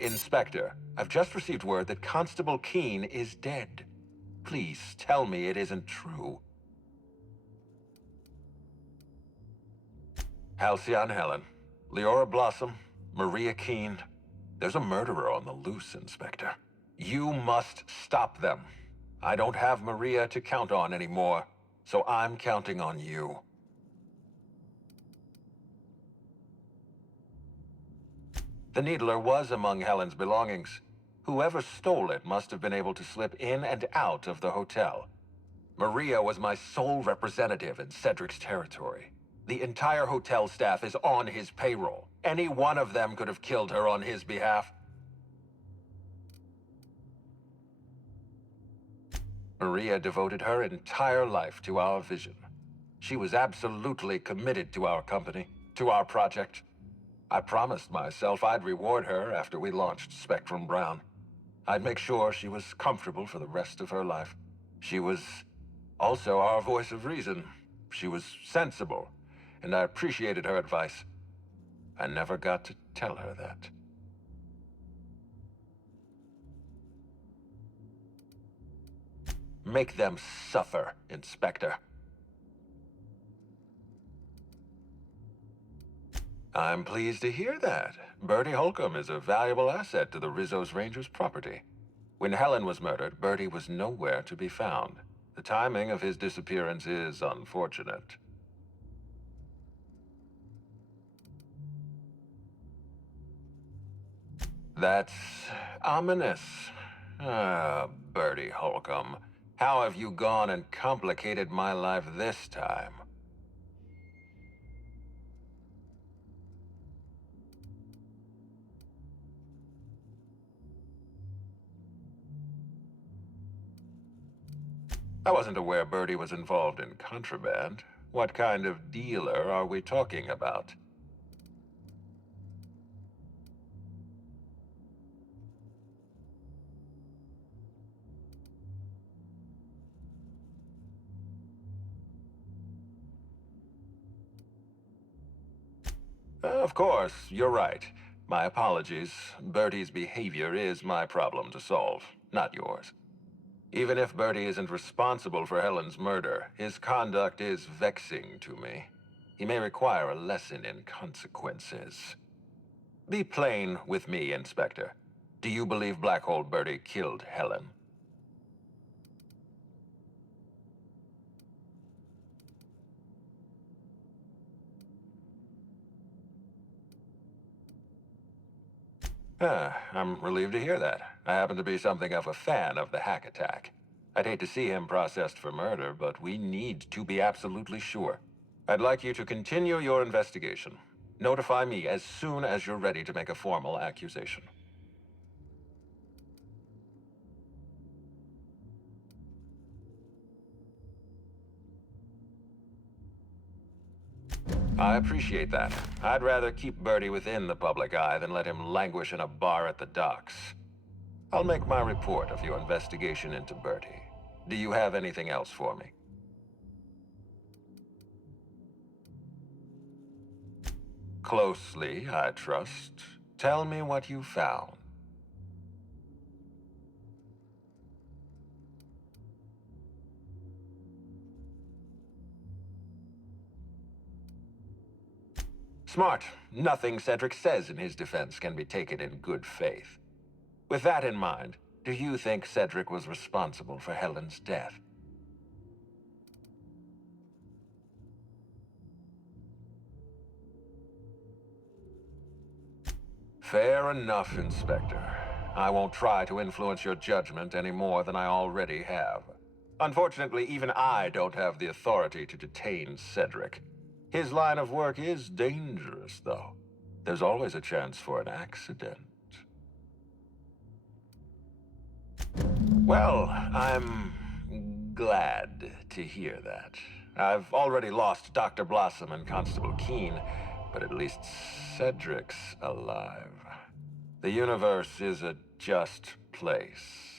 Inspector, I've just received word that Constable Keene is dead. Please tell me it isn't true. Halcyon Helen, Leora Blossom, Maria Keene. There's a murderer on the loose, Inspector. You must stop them. I don't have Maria to count on anymore, so I'm counting on you. The Needler was among Helen's belongings. Whoever stole it must have been able to slip in and out of the hotel. Maria was my sole representative in Cedric's territory. The entire hotel staff is on his payroll. Any one of them could have killed her on his behalf. Maria devoted her entire life to our vision. She was absolutely committed to our company, to our project. I promised myself I'd reward her after we launched Spectrum Brown. I'd make sure she was comfortable for the rest of her life. She was also our voice of reason. She was sensible, and I appreciated her advice. I never got to tell her that. Make them suffer, Inspector. I'm pleased to hear that. Bertie Holcomb is a valuable asset to the Rizzo's Rangers property. When Helen was murdered, Bertie was nowhere to be found. The timing of his disappearance is unfortunate. That's ominous. Ah, Bertie Holcomb. How have you gone and complicated my life this time? I wasn't aware Bertie was involved in contraband. What kind of dealer are we talking about? Of course, you're right. My apologies. Bertie's behavior is my problem to solve, not yours. Even if Bertie isn't responsible for Helen's murder, his conduct is vexing to me. He may require a lesson in consequences. Be plain with me, Inspector. Do you believe Black Hole Bertie killed Helen? I'm relieved to hear that. I happen to be something of a fan of the hack attack. I'd hate to see him processed for murder, but we need to be absolutely sure. I'd like you to continue your investigation. Notify me as soon as you're ready to make a formal accusation. I appreciate that. I'd rather keep Bertie within the public eye than let him languish in a bar at the docks. I'll make my report of your investigation into Bertie. Do you have anything else for me? Closely, I trust. Tell me what you found. Smart. Nothing Cedric says in his defense can be taken in good faith. With that in mind, do you think Cedric was responsible for Helen's death? Fair enough, Inspector. I won't try to influence your judgment any more than I already have. Unfortunately, even I don't have the authority to detain Cedric. His line of work is dangerous, though. There's always a chance for an accident. Well, I'm glad to hear that. I've already lost Dr. Blossom and Constable Keene, but at least Cedric's alive. The universe is a just place.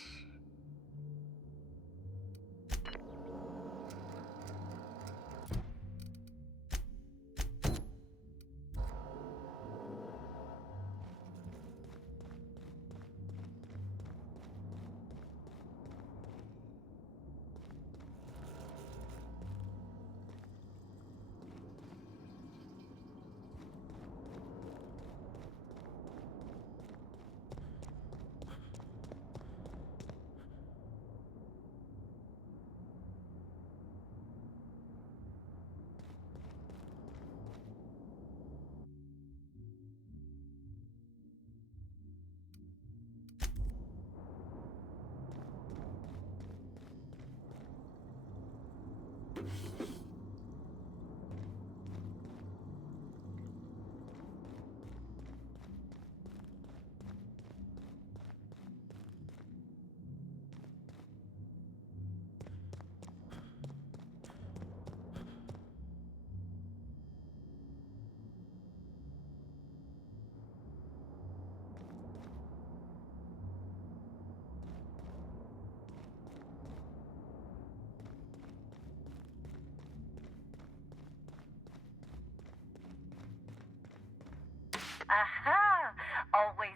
Aha! Always.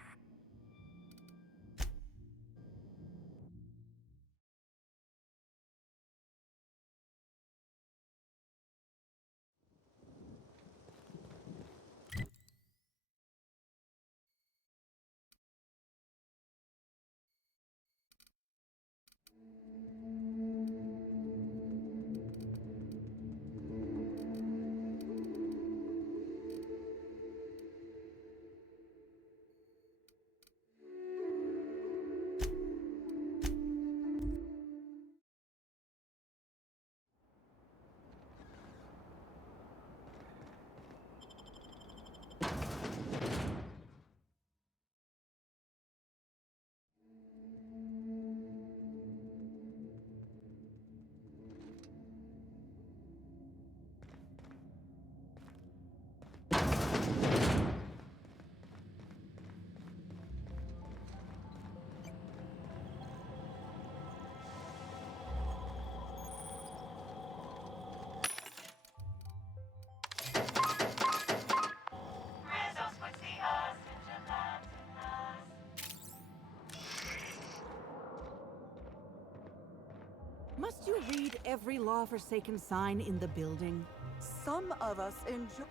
Must you read every law-forsaken sign in the building? Some of us enjoy.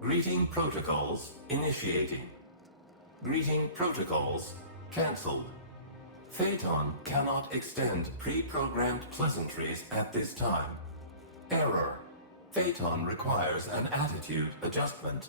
Greeting protocols initiating. Greeting protocols cancelled. Phaeton cannot extend pre-programmed pleasantries at this time. Error. Phaeton requires an attitude adjustment.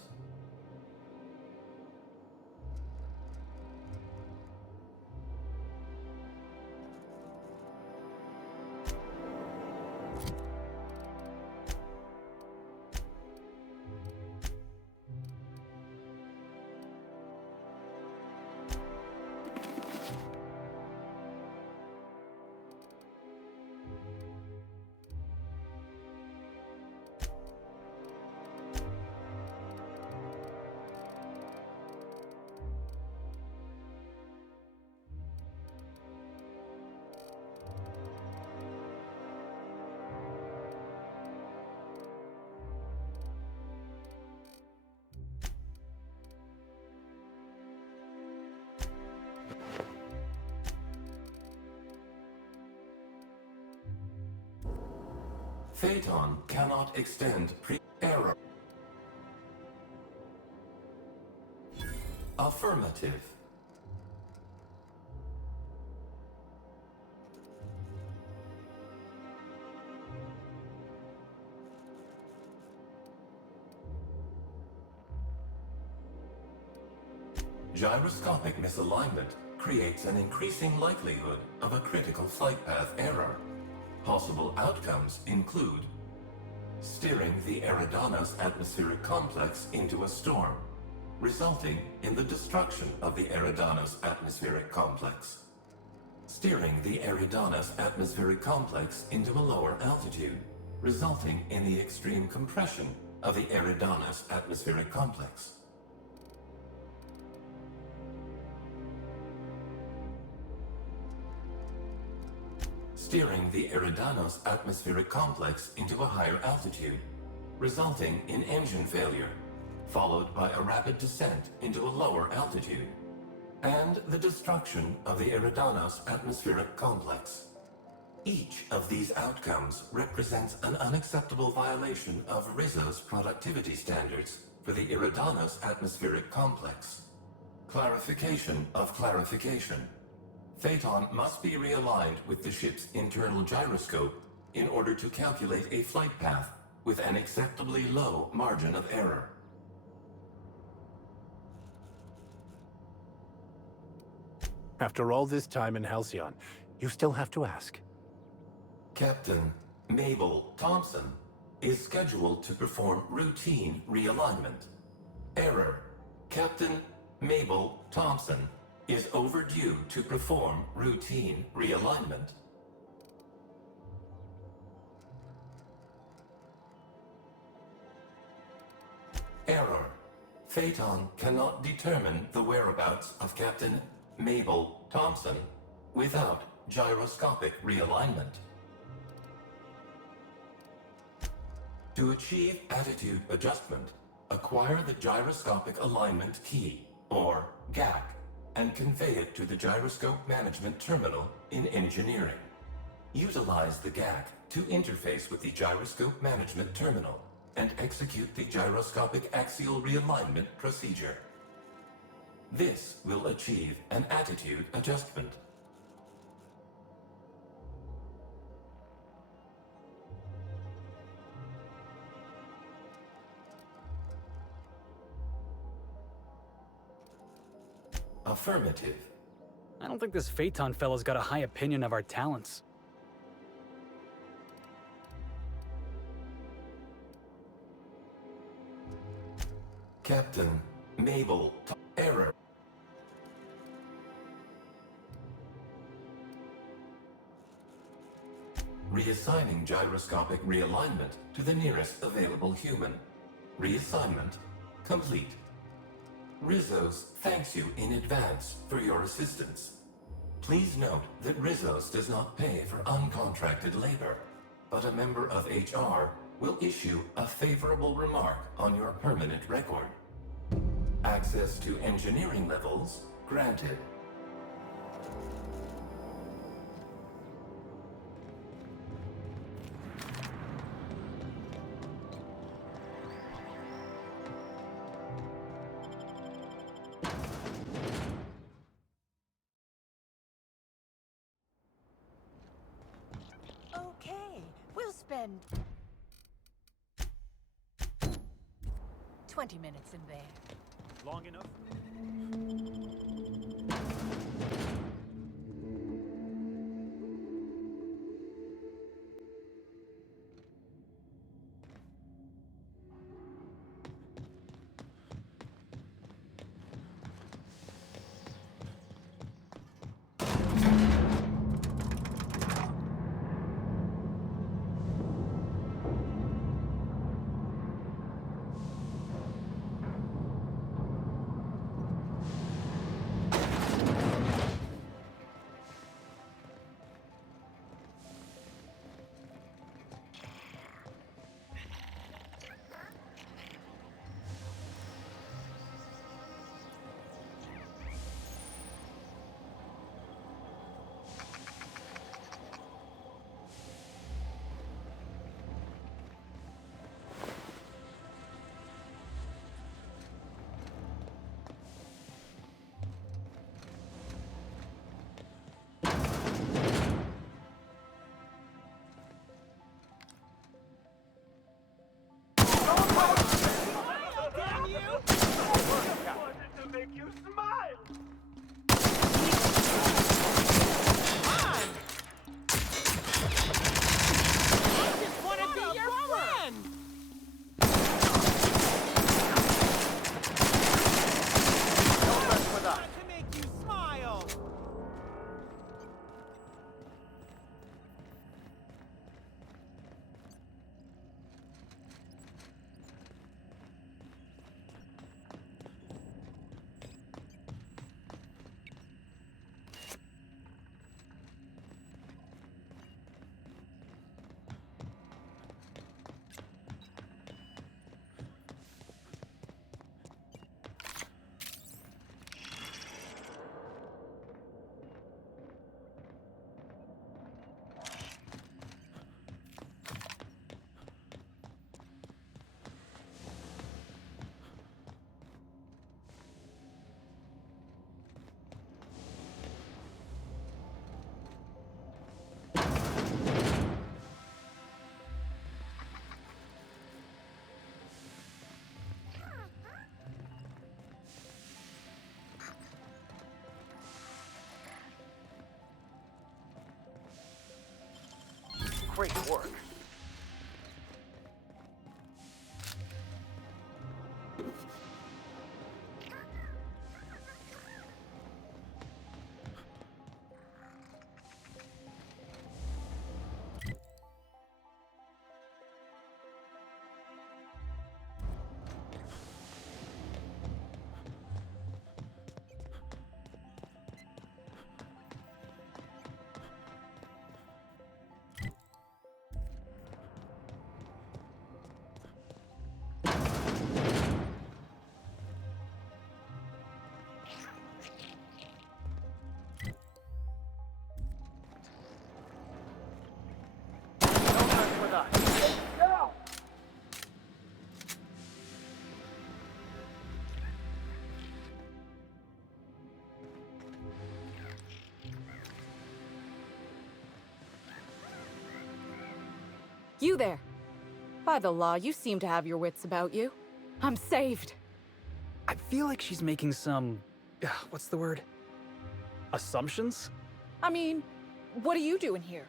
Phaeton cannot extend error. Affirmative. Gyroscopic misalignment creates an increasing likelihood of a critical flight path error. Possible outcomes include steering the Eridanos atmospheric complex into a storm, resulting in the destruction of the Eridanos atmospheric complex. Steering the Eridanos atmospheric complex into a lower altitude, resulting in the extreme compression of the eridanos atmospheric complex. Steering the eridanos atmospheric complex into a higher altitude, resulting in engine failure, followed by a rapid descent into a lower altitude, and the destruction of the eridanos atmospheric complex. Each of these outcomes represents an unacceptable violation of Rizzo's productivity standards for the eridanos atmospheric complex. Clarification of clarification. Phaeton must be realigned with the ship's internal gyroscope in order to calculate a flight path with an acceptably low margin of error. After all this time in Halcyon, you still have to ask. Captain Mabel Thompson is scheduled to perform routine realignment. Error. Captain Mabel Thompson is overdue to perform routine realignment. Error. Phaeton cannot determine the whereabouts of Captain Mabel Thompson without gyroscopic realignment. To achieve attitude adjustment, acquire the gyroscopic alignment key, or GAC, and convey it to the gyroscope management terminal in engineering. Utilize the GAC to interface with the gyroscope management terminal and execute the gyroscopic axial realignment procedure. This will achieve an attitude adjustment. Affirmative. I don't think this Phaeton fellow's got a high opinion of our talents. Captain Mabel Error. Reassigning gyroscopic realignment to the nearest available human. Reassignment complete. Rizzo's thanks you in advance for your assistance. Please note that Rizzo's does not pay for uncontracted labor, but a member of HR will issue a favorable remark on your permanent record. Access to engineering levels granted. Okay, we'll spend 20 minutes in there. Long enough? Great work. You there. By the law, you seem to have your wits about you. I'm saved. I feel like she's making some... what's the word? Assumptions? I mean, what are you doing here?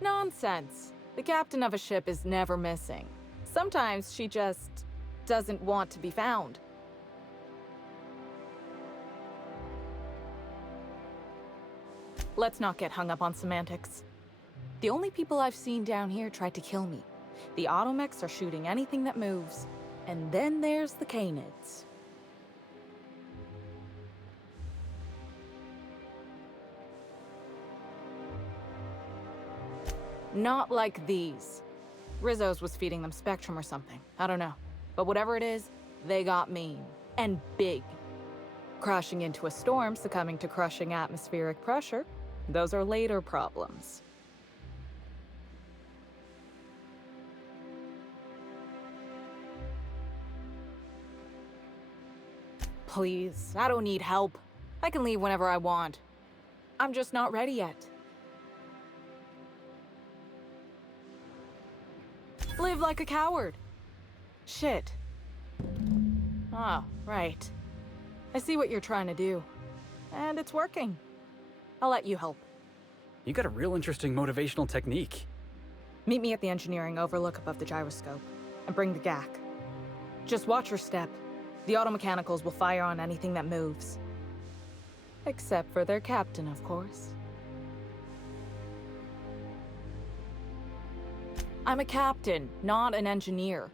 Nonsense. The captain of a ship is never missing. Sometimes she just doesn't want to be found. Let's not get hung up on semantics. The only people I've seen down here tried to kill me. The automechs are shooting anything that moves. And then there's the canids. Not like these. Rizzo's was feeding them Spectrum or something. I don't know. But whatever it is, they got mean. And big. Crashing into a storm, succumbing to crushing atmospheric pressure. Those are later problems. Please, I don't need help. I can leave whenever I want. I'm just not ready yet. Live like a coward. Shit. Oh, right. I see what you're trying to do. And it's working. I'll let you help. You got a real interesting motivational technique. Meet me at the engineering overlook above the gyroscope. And bring the GAC. Just watch your step. The automechanicals will fire on anything that moves. Except for their captain, of course. I'm a captain, not an engineer.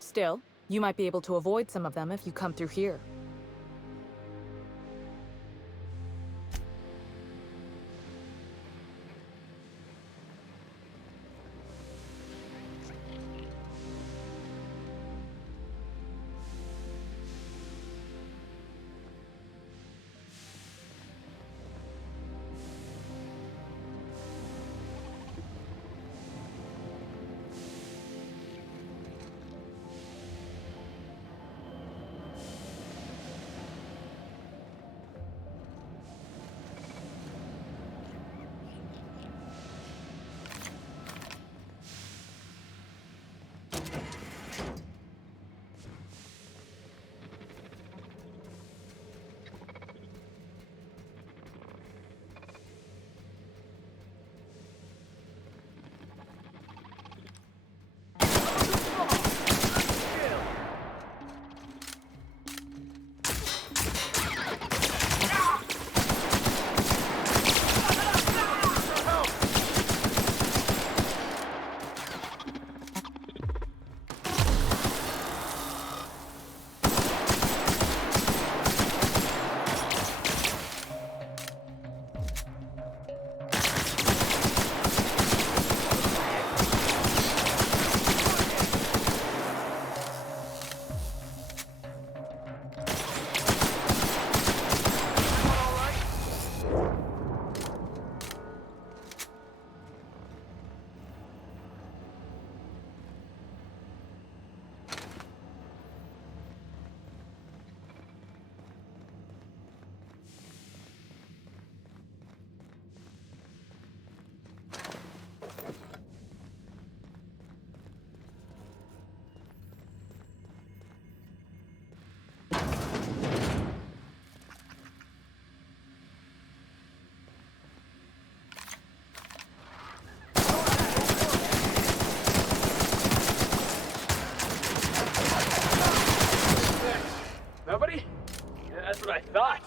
Still, you might be able to avoid some of them if you come through here. Nobody? Yeah, that's what I thought.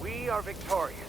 We are victorious.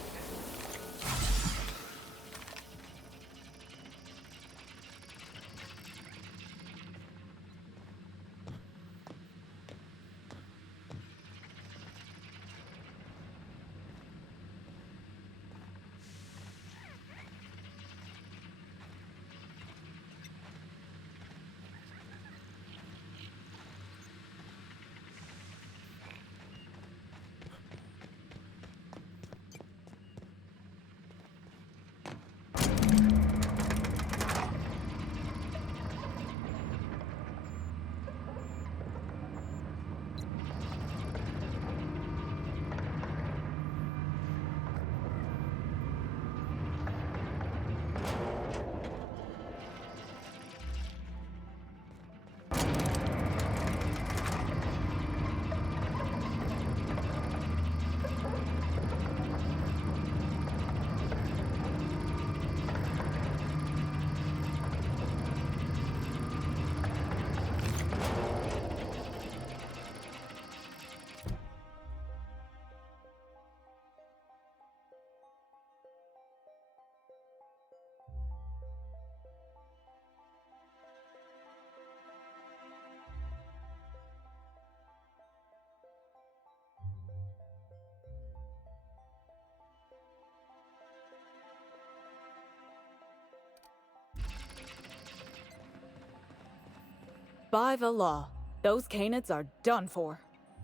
By the law, those Canids are done for.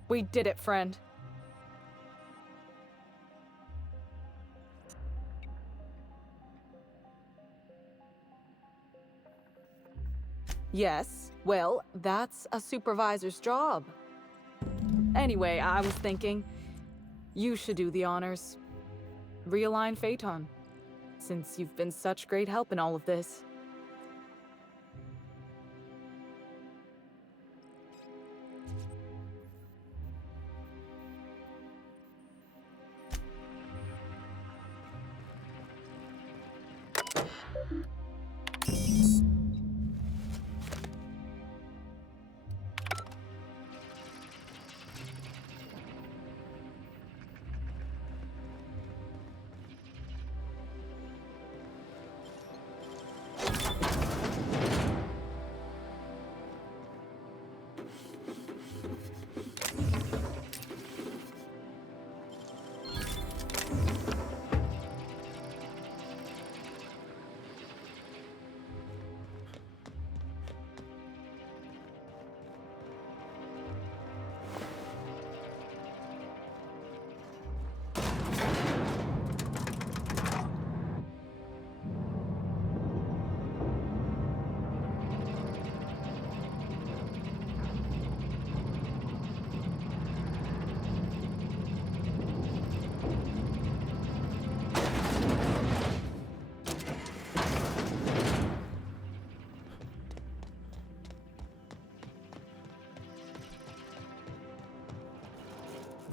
We did it, friend. Yes, well, that's a supervisor's job. Anyway, I was thinking, you should do the honors. Realign Phaeton, since you've been such great help in all of this.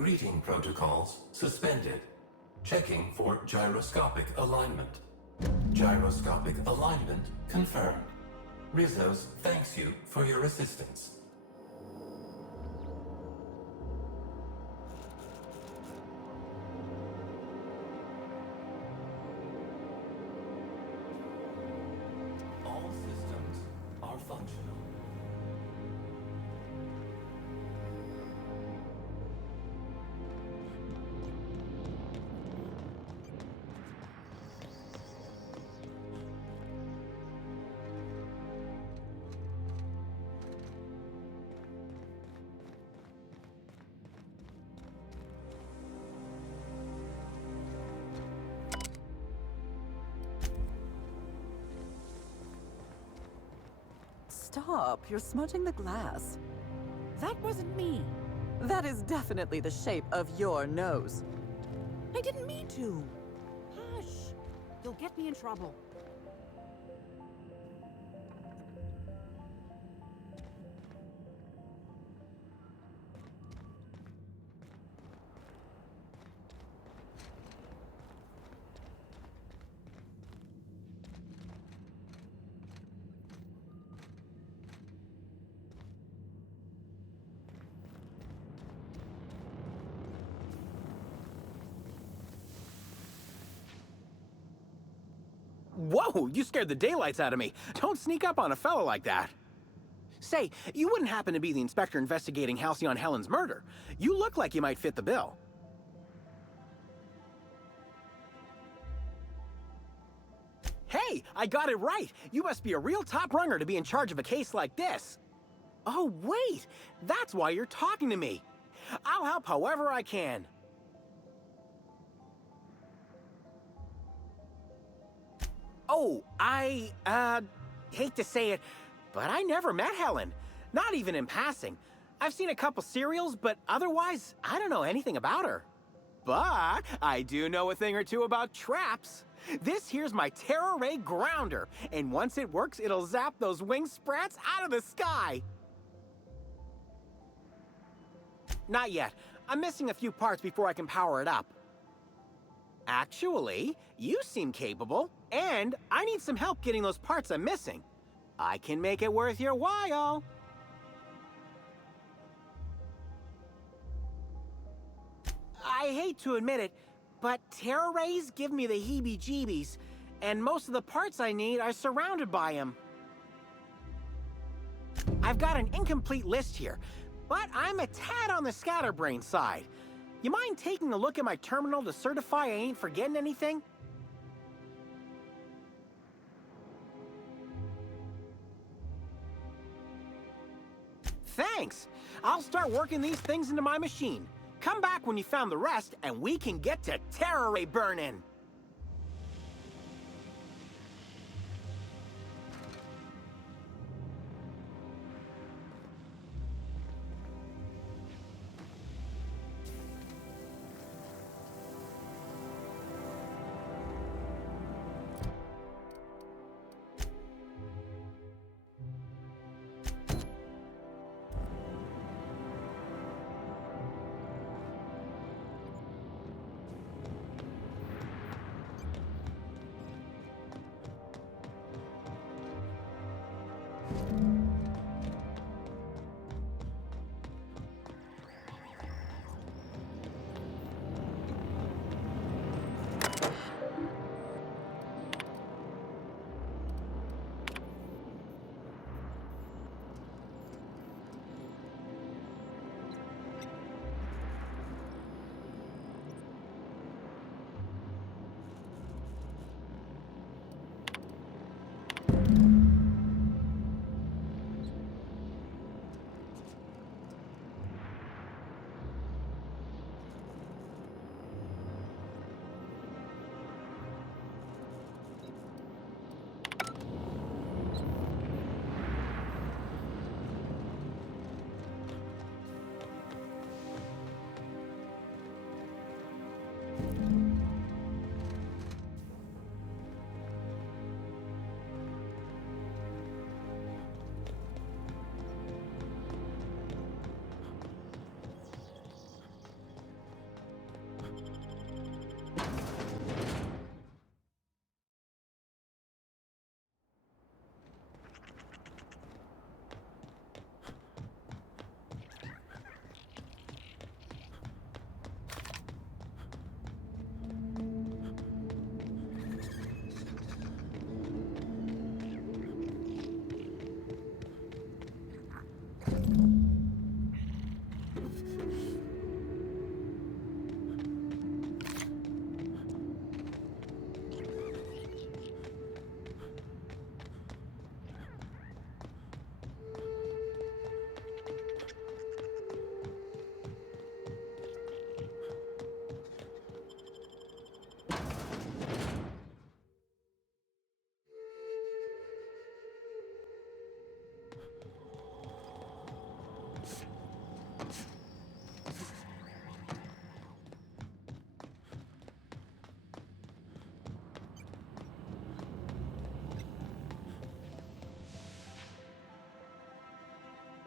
Greeting protocols suspended. Checking for gyroscopic alignment. Gyroscopic alignment confirmed. Rizos thanks you for your assistance. All systems are functional. Stop, you're smudging the glass. That wasn't me. That is definitely the shape of your nose. I didn't mean to. Hush. You'll get me in trouble. Whoa, you scared the daylights out of me. Don't sneak up on a fella like that. Say, you wouldn't happen to be the inspector investigating Halcyon Helen's murder. You look like you might fit the bill. Hey, I got it right. You must be a real top runner to be in charge of a case like this. Oh, wait, that's why you're talking to me. I'll help however I can. Oh, I hate to say it, but I never met Helen. Not even in passing. I've seen a couple serials, but otherwise, I don't know anything about her. But I do know a thing or two about traps. This here's my Terror Ray Grounder, and once it works, it'll zap those wing sprats out of the sky. Not yet. I'm missing a few parts before I can power it up. Actually, you seem capable, and I need some help getting those parts I'm missing. I can make it worth your while. I hate to admit it, but Terror Rays give me the heebie-jeebies, and most of the parts I need are surrounded by them. I've got an incomplete list here, but I'm a tad on the scatterbrain side. You mind taking a look at my terminal to certify I ain't forgetting anything? Thanks! I'll start working these things into my machine. Come back when you found the rest, and we can get to Terror Ray burning!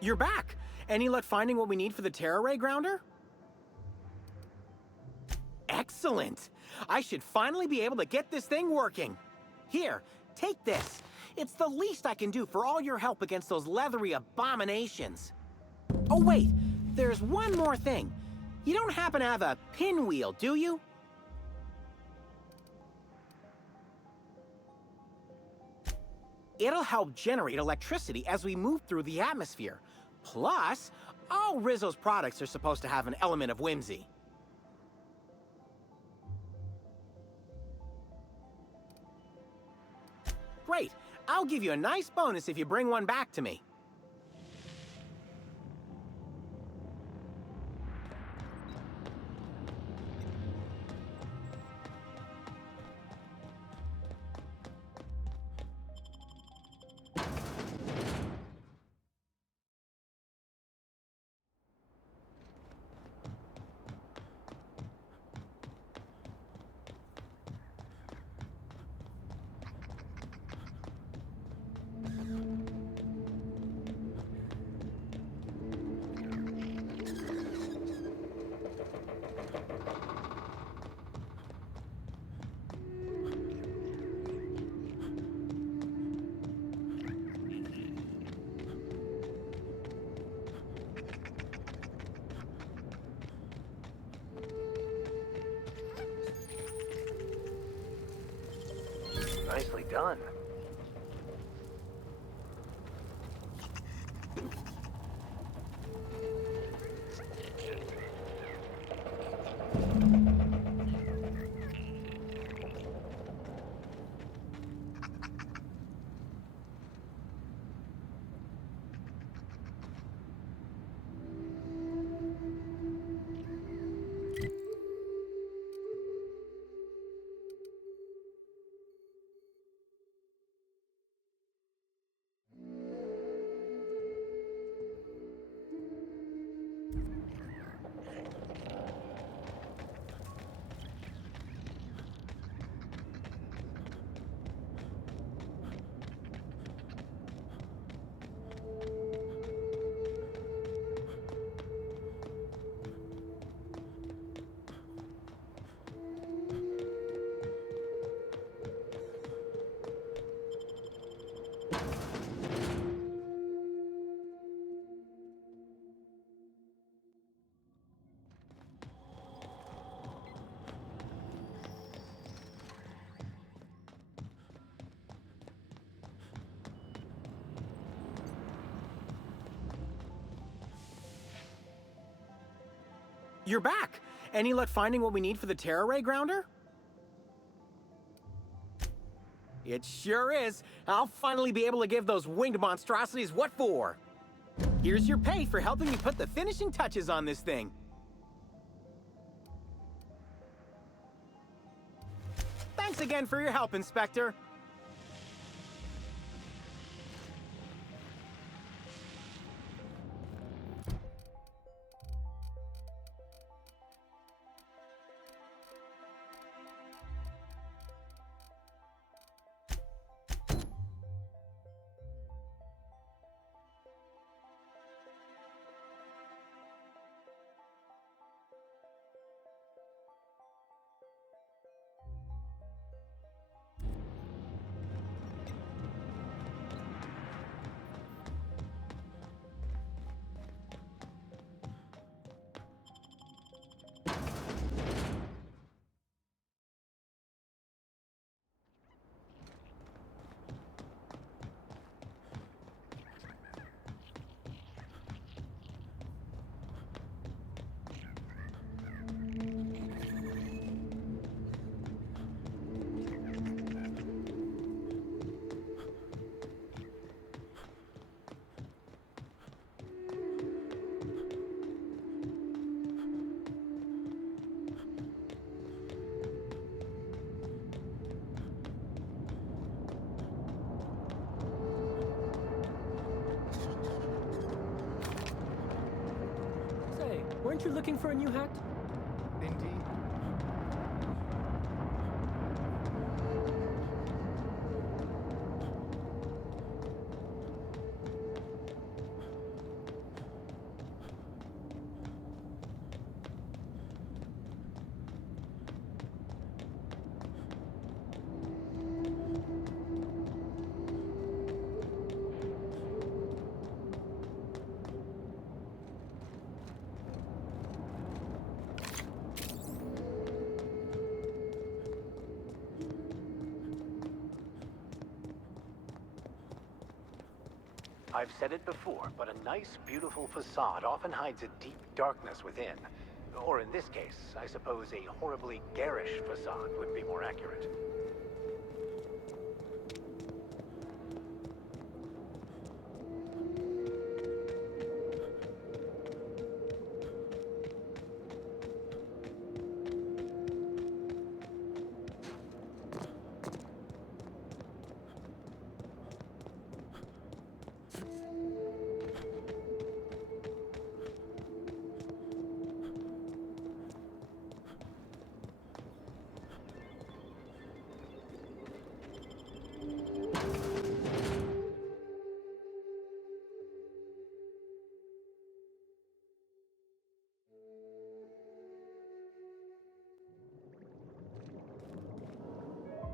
You're back! Any luck finding what we need for the Terra Ray grounder? Excellent! I should finally be able to get this thing working. Here, take this. It's the least I can do for all your help against those leathery abominations. Oh wait, there's one more thing. You don't happen to have a pinwheel, do you? It'll help generate electricity as we move through the atmosphere. Plus, all Rizzo's products are supposed to have an element of whimsy. Great. I'll give you a nice bonus if you bring one back to me. Nicely done. You're back! Any luck finding what we need for the Terra Ray grounder? It sure is! I'll finally be able to give those winged monstrosities what for! Here's your pay for helping me put the finishing touches on this thing. Thanks again for your help, Inspector. Weren't you looking for a new hat? Indeed. I've said it before, but a nice, beautiful facade often hides a deep darkness within. Or in this case, I suppose a horribly garish facade would be more accurate.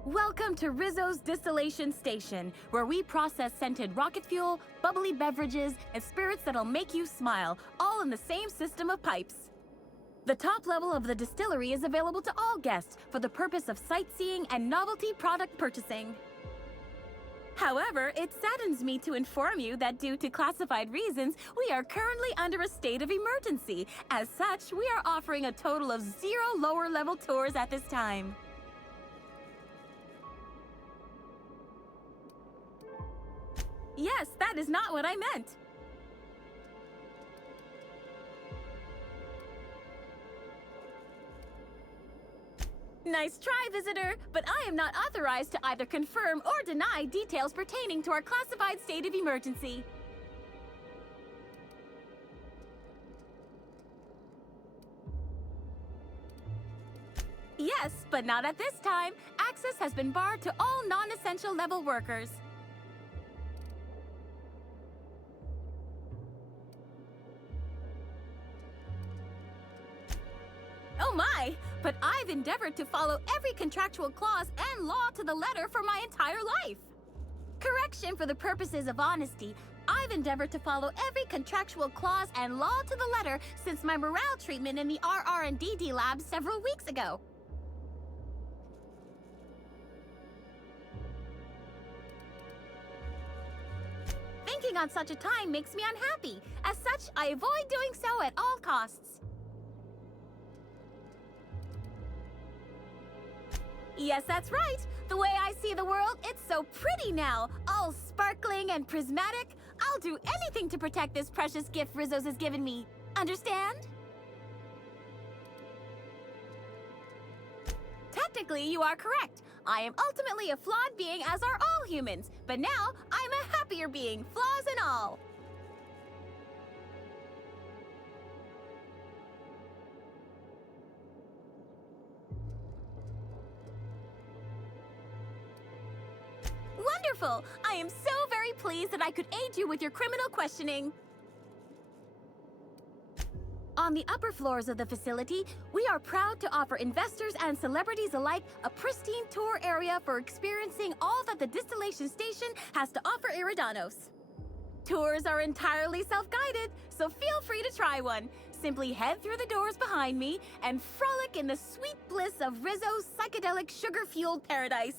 Welcome to Rizzo's Distillation Station, where we process scented rocket fuel, bubbly beverages, and spirits that'll make you smile, all in the same system of pipes. The top level of the distillery is available to all guests for the purpose of sightseeing and novelty product purchasing. However, it saddens me to inform you that due to classified reasons, we are currently under a state of emergency. As such, we are offering a total of 0 lower-level tours at this time. Yes, that is not what I meant. Nice try, visitor, but I am not authorized to either confirm or deny details pertaining to our classified state of emergency. Yes, but not at this time. Access has been barred to all non-essential level workers. Oh my! But I've endeavored to follow every contractual clause and law to the letter for my entire life. Correction, for the purposes of honesty, I've endeavored to follow every contractual clause and law to the letter since my morale treatment in the RR&DD lab several weeks ago. Thinking on such a time makes me unhappy. As such, I avoid doing so at all costs. Yes, that's right. The way I see the world, it's so pretty now. All sparkling and prismatic. I'll do anything to protect this precious gift Rizzo's has given me. Understand? Technically, you are correct. I am ultimately a flawed being, as are all humans. But now, I'm a happier being, flaws and all. Wonderful! I am so very pleased that I could aid you with your criminal questioning. On the upper floors of the facility, we are proud to offer investors and celebrities alike a pristine tour area for experiencing all that the distillation station has to offer eridanos. Tours are entirely self-guided, so feel free to try one. Simply head through the doors behind me and frolic in the sweet bliss of Rizzo's psychedelic sugar-fueled paradise.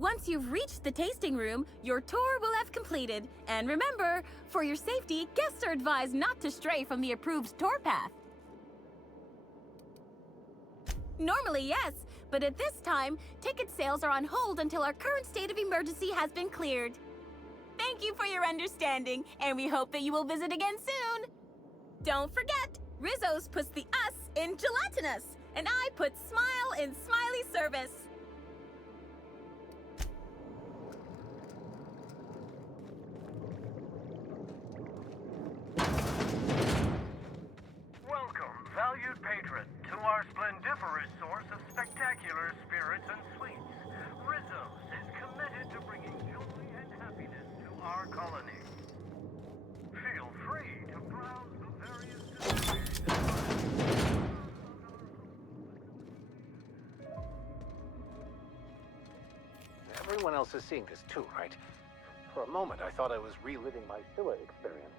Once you've reached the tasting room, your tour will have completed. And remember, for your safety, guests are advised not to stray from the approved tour path. Normally, yes, but at this time, ticket sales are on hold until our current state of emergency has been cleared. Thank you for your understanding, and we hope that you will visit again soon. Don't forget, Rizzo's puts the us in gelatinous, and I put smile in smiley service. Welcome, valued patron, to our splendiferous source of spectacular spirits and sweets. Rizzo's is committed to bringing joy and happiness to our colony. Feel free to browse the various displays. Everyone else is seeing this too, right? For a moment, I thought I was reliving my Scylla experience.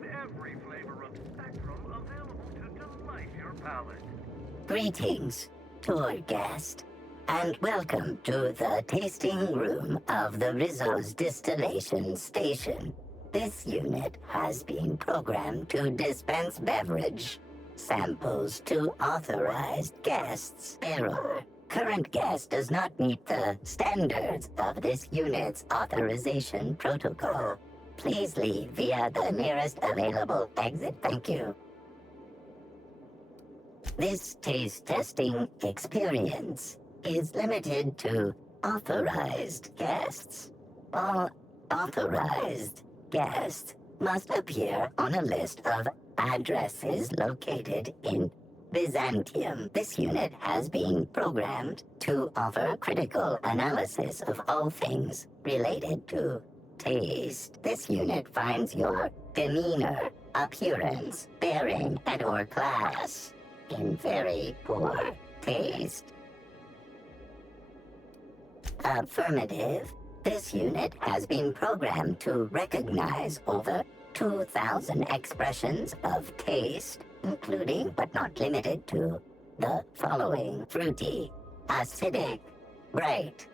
and every flavor of spectrum available to delight your palate. Greetings, tour guest, and welcome to the tasting room of the Rizzo's distillation station. This unit has been programmed to dispense beverage samples to authorized guests. Error. Current guest does not meet the standards of this unit's authorization protocol. Please leave via the nearest available exit. Thank you. This taste testing experience is limited to authorized guests. All authorized guests must appear on a list of addresses located in Byzantium. This unit has been programmed to offer critical analysis of all things related to taste. This unit finds your demeanor, appearance, bearing, and/or class in very poor taste. Affirmative. This unit has been programmed to recognize over 2,000 expressions of taste, including but not limited to the following: fruity, acidic, bright,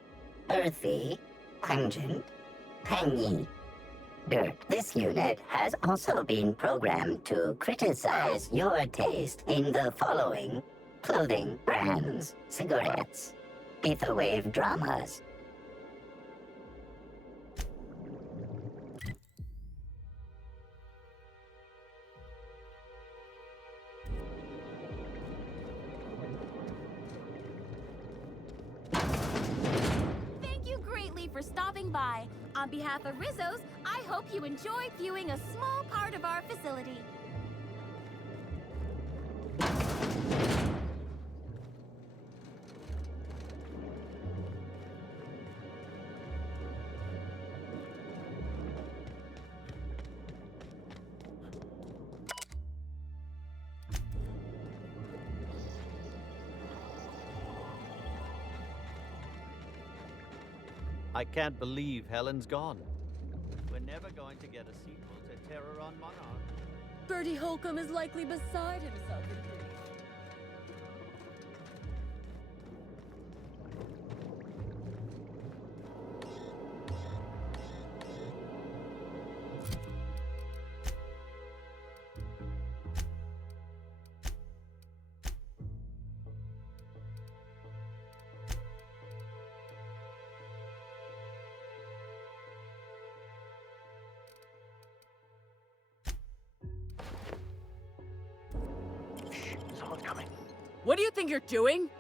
earthy, pungent, tangy, dirt. This unit has also been programmed to criticize your taste in the following: clothing brands, cigarettes, etherwave dramas. Thank you greatly for stopping by. On behalf of Rizzo's, I hope you enjoy viewing a small part of our facility. I can't believe Helen's gone. We're never going to get a sequel to Terror on Monarch. Bertie Holcomb is likely beside himself in grief. Someone's coming. What do you think you're doing?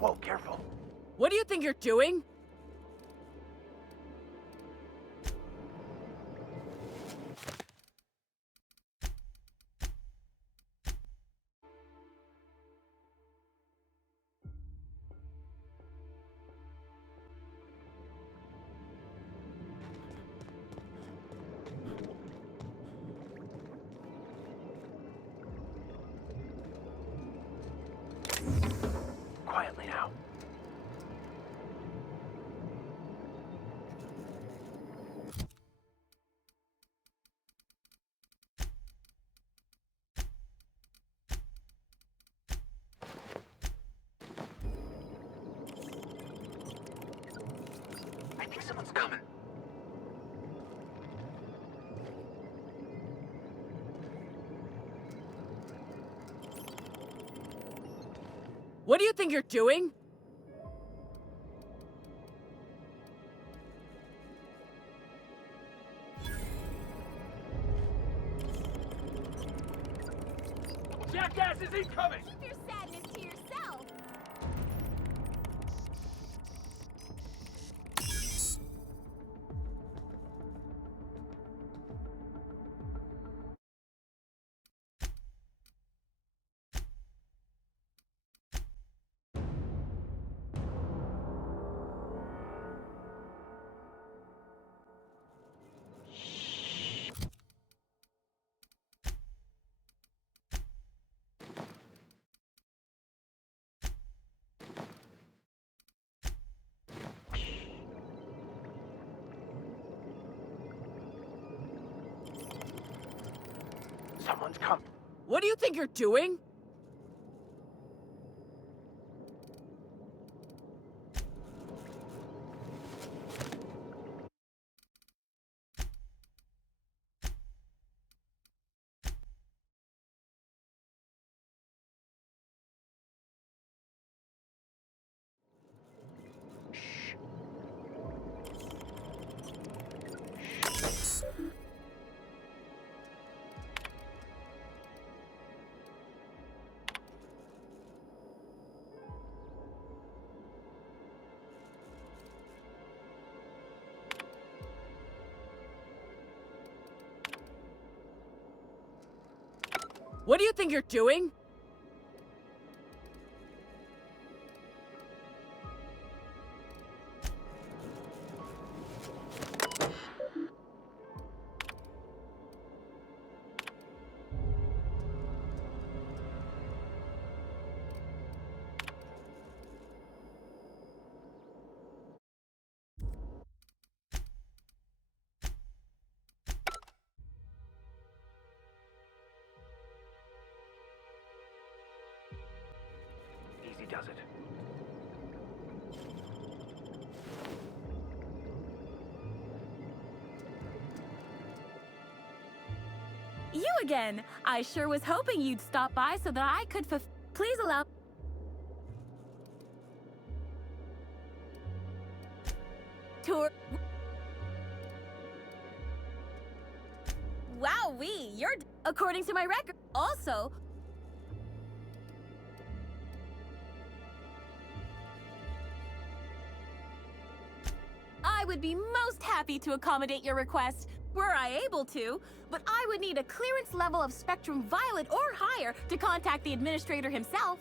Whoa, careful. What do you think you're doing? Quietly now. I think someone's coming. What do you think you're doing? That gas is incoming! Keep your sadness to yourself. Someone's come. What do you think you're doing? What do you think you're doing? Easy does it. You again. I sure was hoping you'd stop by so that I could please allow... Tour... Wowee, you're... According to my record, also... I would be most happy to accommodate your request, were I able to, but I would need a clearance level of Spectrum Violet or higher to contact the administrator himself.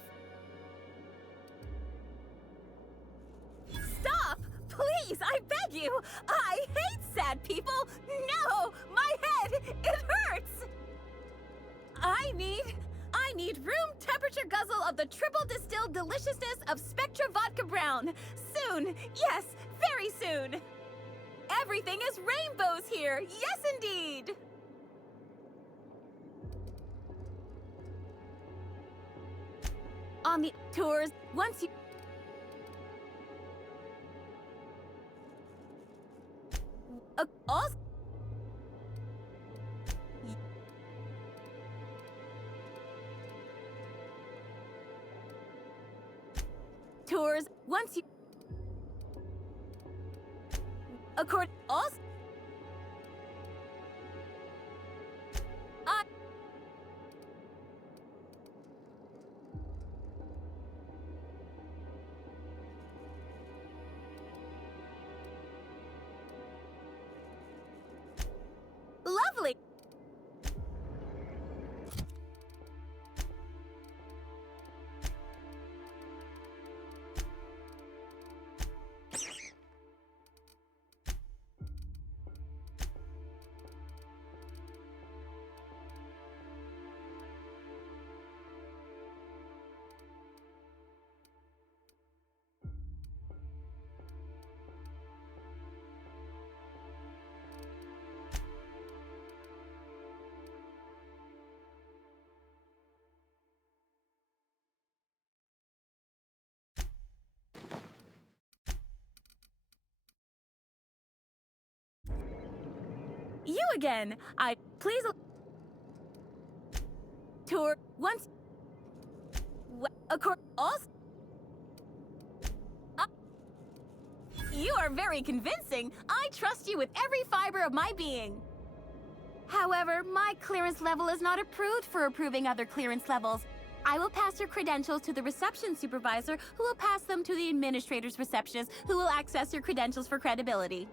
Stop! Please, I beg you! I hate sad people! No! My head! It hurts! I need room temperature guzzle of the triple distilled deliciousness of Spectra Vodka Brown. Soon! Yes, very soon! Everything is rainbows here! Yes, indeed! On the tours, once you... also... Tours, once you... Accord... Also... Lovely! You again. I please tour once. Accord also. You are very convincing. I trust you with every fiber of my being. However, my clearance level is not approved for approving other clearance levels. I will pass your credentials to the reception supervisor, who will pass them to the administrator's receptionist, who will access your credentials for credibility.